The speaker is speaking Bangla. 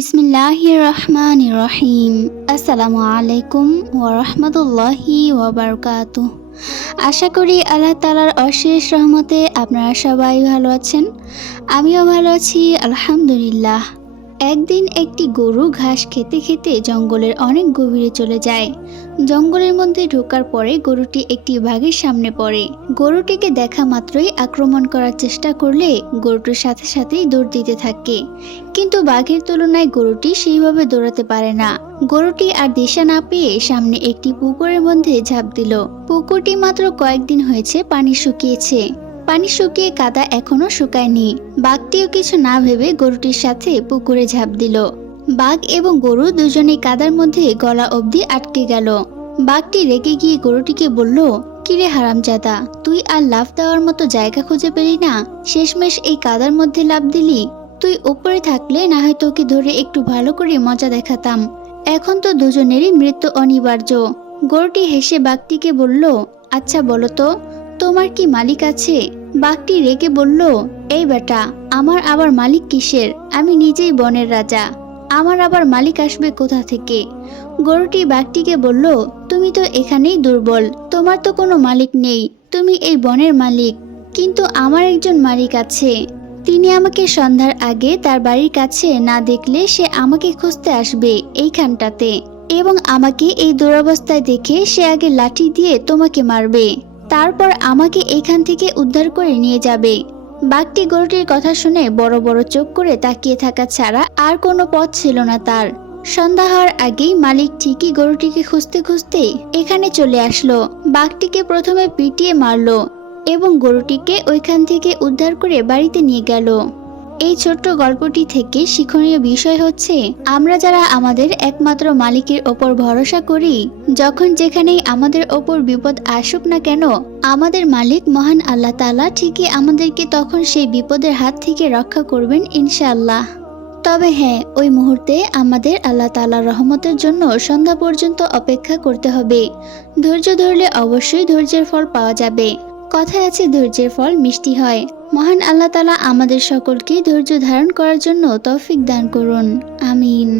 বিসমিল্লাহ রহমান রহিম আসসালামু আলাইকুম ওরহমতুল্লাহি ওবরকাত আশা করি আল্লাহ তালার অশেষ রহমতে আপনারা সবাই ভালো আছেন। আমিও ভালো আছি, আলহামদুলিল্লাহ। একদিন একটি গরু ঘাস খেতে খেতে জঙ্গলের অনেক গভীরে চলে যায়। জঙ্গলের মধ্যে ঢোকার পরে গরুটি একটি বাঘের সামনে পড়ে। গরুটিকে দেখা মাত্রই আক্রমণ করার চেষ্টা করলে গরুটির সাথে সাথেই দৌড় দিতে থাকে। কিন্তু বাঘের তুলনায় গরুটি সেইভাবে দৌড়াতে পারে না। গরুটি আর দিশা না পেয়ে সামনে একটি পুকুরের মধ্যে ঝাঁপ দিল। পুকুরটি মাত্র কয়েকদিন হয়েছে পানি শুকিয়েছে। পানি শুকিয়ে কাদা এখনও শুকায়নি। বাঘটিও কিছু না ভেবে গরুটির সাথে পুকুরে ঝাঁপ দিল। বাঘ এবং গরু দুজনেই কাদার মধ্যে গলা অবধি আটকে গেল। বাঘটি রেগে গিয়ে গরুটিকে বলল, কিরে হারামজাদা, তুই আর লাফ দেওয়ার মতো জায়গা খুঁজে পেলি না? শেষমেশ এই কাদার মধ্যে লাফ দিলি। তুই ওপরে থাকলে না হয় তোকে ধরে একটু ভালো করে মজা দেখাতাম। এখন তো দুজনেরই মৃত্যু অনিবার্য। গরুটি হেসে বাঘটিকে বলল আচ্ছা বলো তো, তোমার কি মালিক আছে? বাঘটি রেগে বলল, এই বেটা, আমার আবার মালিক কিসের? আমি নিজেই বনের রাজা। আমার আবার মালিক আসবে কোথা থেকে? গরুটি বাঘটিকে বলল, তুমি তো এখানেই দুর্বল, তোমার তো কোনো মালিক নেই, তুমি এই বনের মালিক। কিন্তু আমার একজন মালিক আছে। তিনি আমাকে সন্ধ্যার আগে তার বাড়ির কাছে না দেখলে সে আমাকে খুঁজতে আসবে এইখানটাতে। এবং আমাকে এই দুরবস্থায় দেখে সে আগে লাঠি দিয়ে তোমাকে মারবে। তারপর আমাকে এখান থেকে উদ্ধার করে নিয়ে যাবে। বাঘটি গরুটির কথা শুনে বড় বড় চোখ করে তাকিয়ে থাকা ছাড়া আর কোনো পথ ছিল না তার। সন্ধ্যা হওয়ার আগেই মালিক ঠিকই গরুটিকে খুঁজতে খুঁজতে এখানে চলে আসলো। বাঘটিকে প্রথমে পিটিয়ে মারলো এবং গরুটিকে ওইখান থেকে উদ্ধার করে বাড়িতে নিয়ে গেল। এই ছোট্ট গল্পটি থেকে শিক্ষণীয় বিষয় হচ্ছে, আমরা যারা আমাদের একমাত্র মালিকের ওপর ভরসা করি, যখন যেখানেই আমাদের ওপর বিপদ আসুক না কেন, আমাদের মালিক মহান আল্লাহ তালা ঠিকই আমাদেরকে তখন সেই বিপদের হাত থেকে রক্ষা করবেন ইনশাআল্লাহ। তবে হ্যাঁ ওই মুহূর্তে আমাদের আল্লাহ তালার রহমতের জন্য সন্ধ্যা পর্যন্ত অপেক্ষা করতে হবে। ধৈর্য ধরলে অবশ্যই ধৈর্যের ফল পাওয়া যাবে। কথায় আছে, ধৈর্যের ফল মিষ্টি হয়। মহান আল্লাহ তালা আমাদের সকলকে ধৈর্য ধারণ করার জন্য তৌফিক দান করুন। আমিন।